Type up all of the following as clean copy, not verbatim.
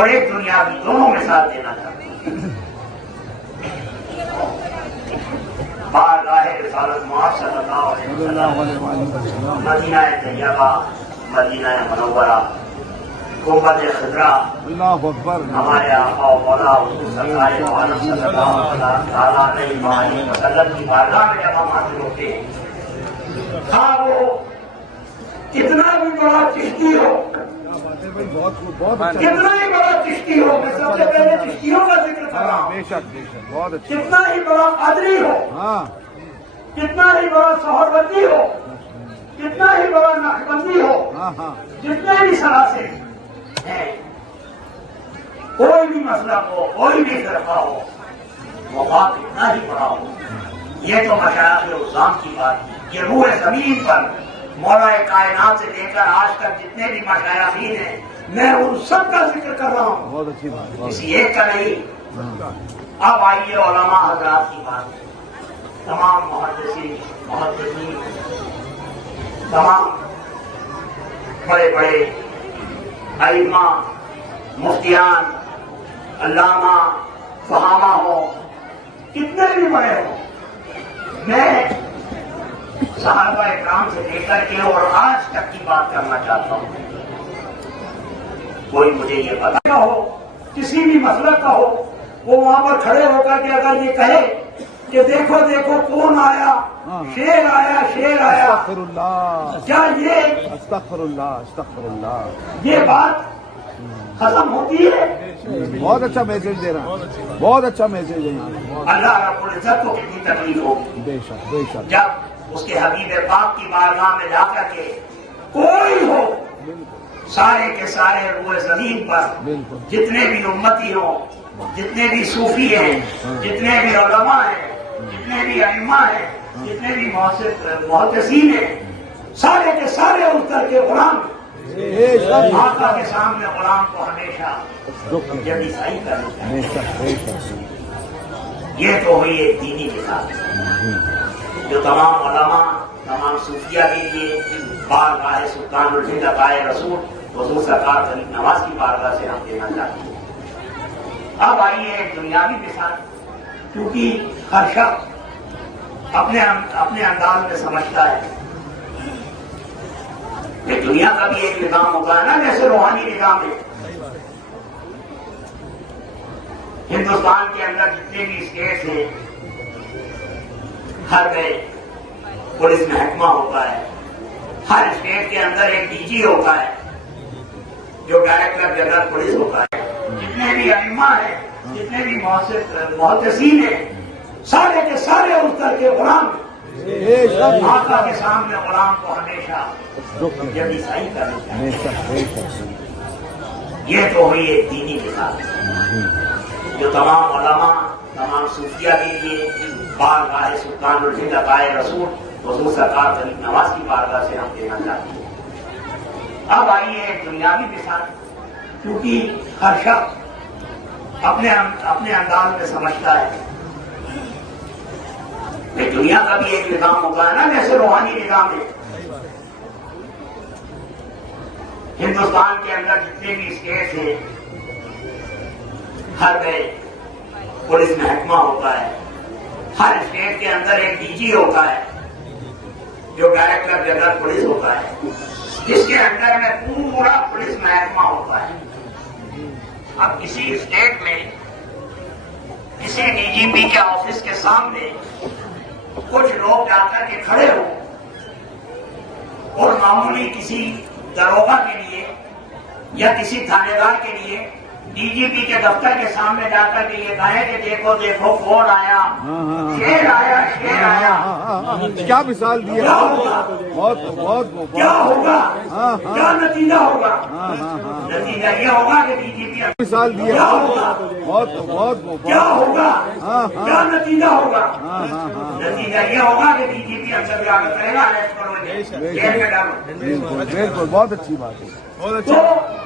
اور ایک دنیاوی، دونوں مثال دینا چاہتا ہوں۔ بارگاہ رسالت مآب صلی اللہ علیہ وسلم، مدینہ طیبہ، مدینہ منورہ، گنبد خضرا، اللہ اکبر، ہمارے آقا و مولا حضور سرکار دو عالم صلی اللہ تعالیٰ علیہ وسلم کی بارگاہ میں جب ہم حاضر ہوتے ہیں، ہاں وہ کتنا بھی بڑا چشتی ہو، بہت اچھا، کتنا ہی بڑا چشتی ہو، میں سب سے پہلے چشتیوں کا ذکر کر رہا ہوں، بے شک بے شک، بہت اچھا، کتنا ہی بڑا قادری ہو، ہاں کتنا ہی بڑا سہروردی ہو، کتنا ہی بڑا نقشبندی ہو، ہاں ہاں، جتنے بھی سلاسل ہیں، کوئی بھی مسئلہ ہو، کوئی بھی فرقہ ہو، وفا کتنا ہی بڑا ہو، یہ تو مشائخ عظام کی بات ہے۔ یہ روح زمین پر مولا کائنات سے لے کر آج تک جتنے بھی مشائخین ہیں، میں ان سب کا ذکر کر رہا ہوں، بہت اچھی بات، کسی ایک کا نہیں۔ اب آئیے علماء حضرات کی بات، تمام محدثین، تمام بڑے بڑے ائمہ، مفتیان، علامہ، فہامہ ہو، کتنے بھی بڑے ہوں، میں صحابہ اکرام سے لے کر کے اور آج تک کی بات کرنا چاہتا ہوں۔ کوئی مجھے یہ پتا ہو، کسی بھی مسئلہ کا ہو، وہ وہاں پر کھڑے ہو کر کے اگر یہ کہے کہ دیکھو دیکھو کون آیا، شیر آیا، شیر آیا، استغفر اللہ، کیا یہ استغفر اللہ، استغفر اللہ، یہ بات ختم ہوتی ہے؟ بہت اچھا میسج دے رہا ہے، بہت اچھا میسج ہے یہاں، اللہ رب العزت کو کتنی تکلیف ہوگی بے شک بے شک، جب اس کے حبیب پاک کی بارگاہ میں جا کر کے کوئی ہو، سارے کے سارے روح زمین پر بالکل، جتنے بھی امتی ہوں، جتنے بھی صوفی ہیں، جتنے بھی علماء ہیں، جتنے بھی ائمہ ہیں، جتنے بھی محدثین ہیں، سارے کے سارے اٹھ کر کے غلام آقا کے سامنے غلام کو ہمیشہ جبی سائی کرنی چاہیے۔ بے شک بے شک، یہ تو ہوئی ایک دینی کتاب جو تمام علماء، تمام صوفیہ کے لیے بارگاہ سلطان الہند عطائے رسول حضور سرکار غریب نواز کی بارگاہ سے ہم دینا چاہتے ہیں۔ اب آئیے ایک دنیاوی مثال، کیونکہ ہر شخص اپنے انداز میں سمجھتا ہے کہ دنیا کا بھی ایک نظام ہوتا ہے نا، جیسے روحانی نظام ہے۔ ہندوستان کے اندر جتنے بھی اسٹیٹس ہیں، ہر میں پولیس محکمہ ہوتا ہے، ہر اسٹیٹ کے اندر ایک ڈی جی ہوتا ہے جو ڈائریکٹر جنرل پولیس ہوتا ہے، جتنے بھی ائمہ ہیں، جتنے بھی محدثین ہیں، سارے کے سارے اٹھ کر کے غلام آقا کے سامنے غلام کو ہمیشہ جبی سائی کرنی چاہیے۔ بے شک بے شک، یہ تو ہوئی ایک دینی کتاب جو تمام علماء، تمام صوفیہ کے لیے بارگاہ سلطان الہند عطائے رسول حضور سرکار غریب نواز کی بارگاہ سے ہم دینا چاہتے ہیں۔ اب آئیے ایک دنیاوی مثال، کیونکہ ہر شخص اپنے انداز میں سمجھتا ہے کہ دنیا کا بھی ایک نظام ہوتا ہے نا، جیسے روحانی نظام ہے۔ ہندوستان کے اندر جتنے بھی اسٹیٹس ہیں، ہر میں پولیس محکمہ ہوتا ہے، ہر اسٹیٹ کے اندر ایک ڈی جی ہوتا ہے جو ڈائریکٹر جنرل پولیس ہوتا ہے، جس کے اندر میں پورا پولیس محکمہ ہوتا ہے۔ اب کسی اسٹیٹ میں کسی ڈی جی پی کے آفس کے سامنے کچھ لوگ جا کر کے کھڑے ہو اور معمولی کسی داروغہ کے لیے یا کسی تھانے دار کے لیے ڈی جی پی کے دفتر کے سامنے جا کر کے یہ کہے کہ دیکھو دیکھو کون آیا، شیر آیا، شیر آیا، کیا مثال دی ہے، بہت بہت کیا ہوگا، کیا نتیجہ ہوگا؟ نتیجہ یہ ہوگا کہ ڈی جی پی مثال دی ہے، کیا ہوگا، بہت بہت کیا ہوگا، کیا نتیجہ ہوگا؟ نتیجہ یہ ہوگا کہ ڈی جی پی ہم سب آگے کرے گا، اریسٹ کرو جیل میں ڈالو۔ بالکل بالکل، بہت اچھی بات ہے، بہت اچھا، تو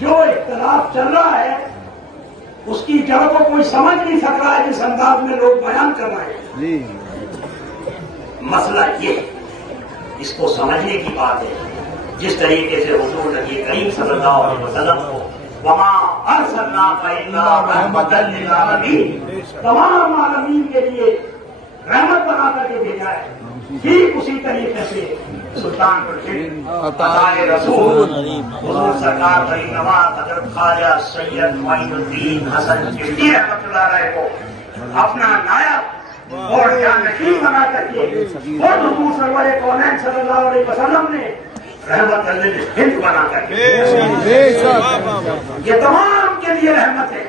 جو اختلاف چل رہا ہے اس کی جڑ کو کوئی سمجھ نہیں سک رہا ہے جس انداز میں لوگ بیان کر رہے ہیں۔ جی مسئلہ یہ اس کو سمجھنے کی بات ہے، جس طریقے سے حضور نبی کریم صلی اللہ علیہ وسلم کو وما تمام عالمین کے لیے رحمت بنا کر کے بھیجا ہے. ٹھیک اسی طریقے سے سلطان عطائے رسول حضور سرکار غریب نواز حضرت خواجہ سید معین الدین حسن چشتی رحمۃ اللہ علیہ کو اپنا نائب اور جانشین بنا کر کے اور حضور سرور کونین صلی اللہ علیہ وسلم نے رحمت ہند بنا کر کے یہ تمام کے لیے رحمت ہے.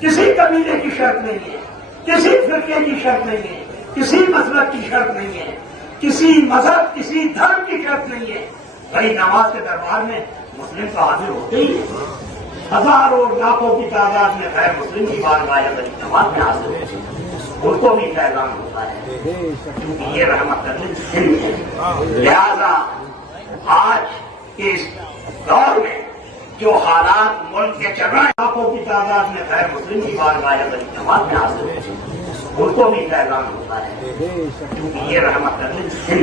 کسی قبیلے کی شرط نہیں ہے, کسی فرقے کی شرط نہیں ہے, کسی مذہب کی شرط نہیں ہے, کسی مذہب کسی دھرم کی شرط نہیں ہے. غریب نواز کے دربار میں مسلم تو حاضر ہوتے ہی ہیں. ہزاروں لاکھوں کی تعداد میں غیر مسلم کی بارگاہ غریب نواز میں حاضر ہوتے ہیں. ان کو بھی فیضان ہوتا ہے کیونکہ یہ رحمت ہے. لہذا آج کے اس دور میں جو حالات ملک کے چل رہے ہیں, لاکھوں کی تعداد میں غیر مسلم کی بارگاہ غریب نواز میں حاضر ہوتے ہیں. ان کو بھی فیضان ہوتا ہے کیونکہ یہ رحمت ہے.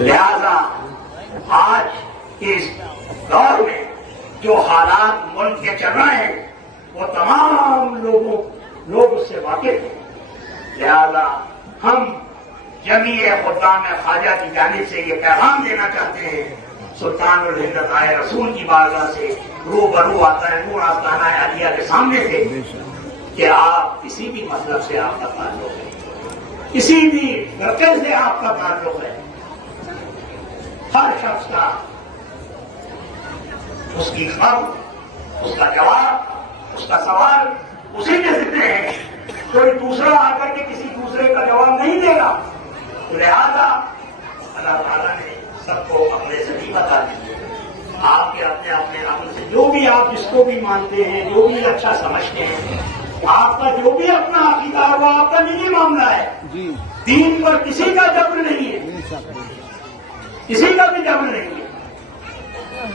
لہذا آج کے اس دور میں جو حالات ملک کے چل رہے ہیں وہ تمام لوگ اس سے واقف ہیں. لہذا ہم جمیع خدام خواجہ کی جانب سے یہ پیغام دینا چاہتے ہیں سلطان الہند عطائے رسول کی بارگاہ سے روبرو آتا ہے نور آستانہ عالیہ کے سامنے سے کہ آپ کسی بھی مذہب سے آپ کا تعلق ہے, کسی بھی فرقے سے آپ کا تعلق ہے, ہر شخص کا اس کی خبر, اس کا جواب, اس کا سوال اسی کے ذمہ ہے. کوئی دوسرا آ کر کے کسی دوسرے کا جواب نہیں دے گا. لہذا اللہ تعالیٰ نے سب کو اپنے ذریعے بتا دیے. آپ کے اپنے عمل سے جو بھی آپ جس کو بھی مانتے ہیں, جو بھی اچھا سمجھتے ہیں, آپ کا جو بھی اپنا عقیدہ ہے وہ آپ کا نجی معاملہ ہے. دین پر کسی کا جبر نہیں ہے, کسی کا بھی جبر نہیں ہے.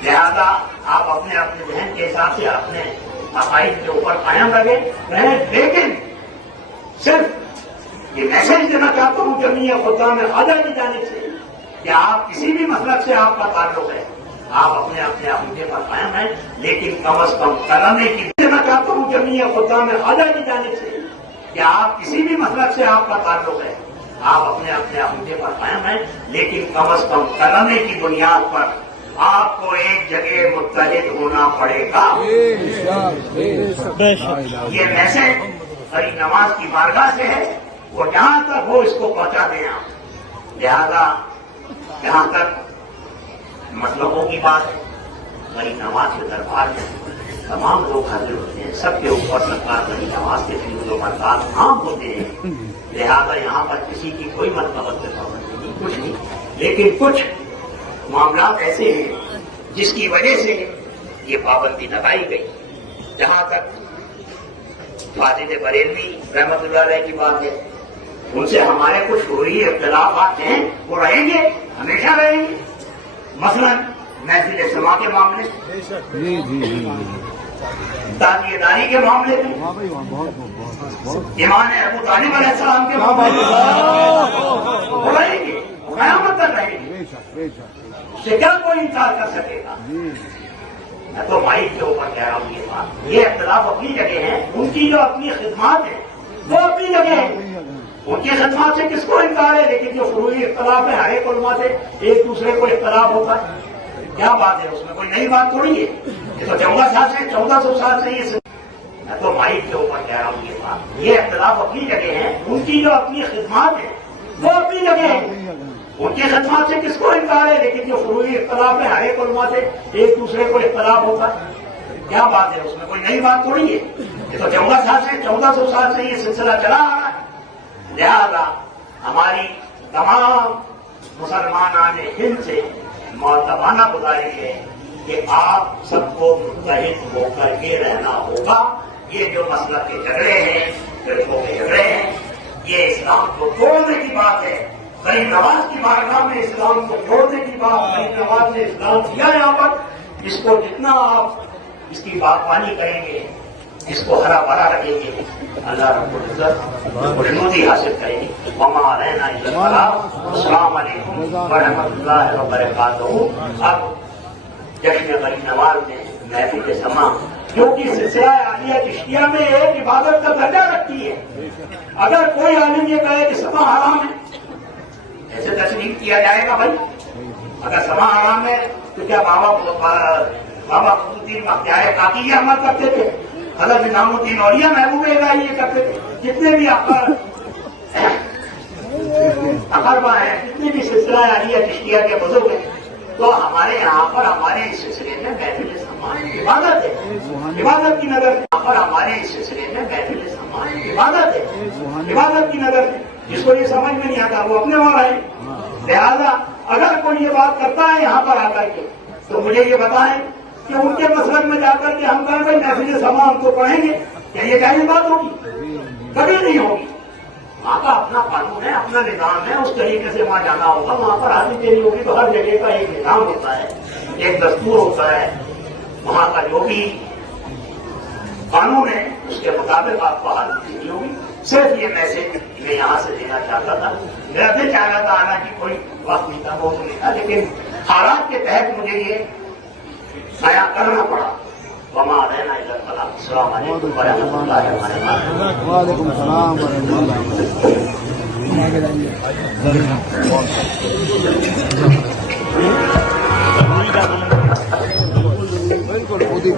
لہذا آپ اپنے ذہن کے حساب سے اپنے عقائد کے اوپر قائم رہیں. لیکن صرف یہ میسج دینا چاہتا ہوں جمیع خدام خواجہ کی جانب سے کہ آپ کسی بھی مسلک سے آپ کا تعلق ہے, آپ اپنے عقیدے پر قائم ہیں, لیکن کم از کم کرانے کی دینا چاہتا ہوں جمیع خدام خواجہ کی جانب سے کہ آپ کسی بھی مسلک سے آپ کا تعلق ہے, آپ اپنے عقیدے پر قائم ہیں, لیکن کم از کم کرانے کی بنیاد پر آپ کو ایک جگہ متحد ہونا پڑے گا. یہ میسج غریب نواز کی بارگاہ سے ہے, وہ جہاں تک ہو اس کو پہنچا دیں آپ. لہذا جہاں تک مطلبوں کی بات ہے, غریب نواز کے دربار میں تمام لوگ حاضر ہوتے ہیں, سب کے اوپر سرکار غریب نواز کے فیض و برکات عام ہوتے ہیں. لہذا یہاں پر کسی کی کوئی مطلب پابندی نہیں, کچھ نہیں. لیکن کچھ معاملات ایسے ہیں جس کی وجہ سے یہ پابندی لگائی گئی. جہاں تک فاضل بریلوی رحمت اللہ علیہ کی بات ہے, ان سے ہمارے کچھ فروعی اختلافات ہیں, وہ رہیں گے, ہمیشہ رہیں گے. مثلا محفل سما کے معاملے, تاکہ داری کے معاملے میں, ایمان ابو طالب علیہ السلام کے معاملے میں وہ رہیں گے, قیامت تک رہیں گے. اس سے کیا کوئی انکار کر سکے گا؟ میں تو مائک کے اوپر کہہ رہا ہوں یہ بات. یہ اختلاف اپنی جگہ ہیں, ان کی جو اپنی خدمات ہیں وہ اپنی جگہ ہیں, ان کی خدمات سے کس کو انکار ہے. لیکن جو فروعی اختلاف ہے ہر ایک علماء سے ایک دوسرے کو اختلاف ہوتا ہے, کیا بات ہے, اس میں کوئی نئی بات تھوڑی ہے. یہ تو 1400 سال سے یہ. میں تو مائک کے اوپر کہہ رہا ہوں یہ بات. یہ اختلاف اپنی جگہ ہیں, ان کی جو اپنی خدمات ہیں وہ اپنی جگہ ہیں, ان کی خدمات سے کس کو انکار ہے. لیکن جو فروعی اختلاف ہے ہر ایک علماء سے ایک دوسرے کو اختلاف ہوتا ہے, کیا بات ہے, اس میں کوئی نئی بات تھوڑی ہے. یہ تو 1400 سال سے یہ سلسلہ چلا آ رہا ہے. لہذا ہماری تمام مسلمانان ہند سے معتبانہ گزارش ہے کہ آپ سب کو متحد ہو کر کے رہنا ہوگا. یہ جو مسئلہ کے جھگڑے ہیں, فرقوں کے جھگڑے ہیں, یہ اسلام کو توڑنے کی بات ہے. غریب نواز کی بارگاہ میں اسلام کو توڑنے کی بات, غریب نواز نے اسلام دیا یہاں پر. اس کو جتنا آپ اس کی باغبانی کریں گے, اس کو ہرا بھرا رکھیں گے, اللہ رب العزت خوشنودی حاصل کریں گے. وما علینا الا البلاغ. السلام علیکم ورحمۃ اللہ وبرکاتہ. اب جشن غریب نواز میں محفل سما جو کہ سلسلہ عالیہ چشتیہ میں ایک عبادت کا درجہ رکھتی ہے. اگر کوئی عالم یہ کہے کہ سما حرام ہے، ایسے تسلیم کیا جائے گا بھائی؟ اگر سما حرام ہے تو کیا بابا قطب الدین بختیار کاکی یہ عمل کرتے تھے؟ حضرت نظام الدین اولیاء محبوب الہی یہ کرتے تھے؟ جتنے بھی اقربا ہیں، جتنے بھی سلسلہ عالیہ چشتیہ کے بزرگ ہیں، تو ہمارے یہاں پر ہمارے اس سلسلے میں محفل سماع عبادت ہے، عبادت کی نظر سے. یہاں پر ہمارے اس سلسلے میں محفل سماع عبادت ہے، عبادت کی نظر سے. جس کو یہ سمجھ میں نہیں آتا وہ اپنے وہاں ہے. لہذا اگر کوئی یہ بات کرتا ہے یہاں پر آ کر کے تو مجھے یہ بتائیں کہ ان کے مسلک میں جا کر کے ہم کہیں بھائی محفل سماع ہم کو پڑھیں گے، کیا یہ جائز بات ہوگی؟ کبھی نہیں ہوگی. وہاں کا اپنا قانون ہے، اپنا نظام ہے، اس طریقے سے وہاں جانا ہوگا. وہاں پر حاضری دینی ہوگی تو ہر جگہ کا ایک نظام ہوتا ہے، ایک دستور ہوتا ہے. وہاں کا جو بھی قانون ہے اس کے مطابق آپ کو حاضری دینی ہوگی. صرف یہ میسج میں یہاں سے دینا چاہتا تھا. میرا دل چاہ رہا تھا، حالانکہ کوئی وقت نہیں تھا، بہت نہیں تھا، لیکن حالات کے تحت مجھے یہ بیان کرنا پڑا. وما علینا الا البلاغ. السلام علیکم ورحمۃ اللہ وبرکاتہ. وعلیکم السلام ورحمۃ اللہ. بالکل خود ہی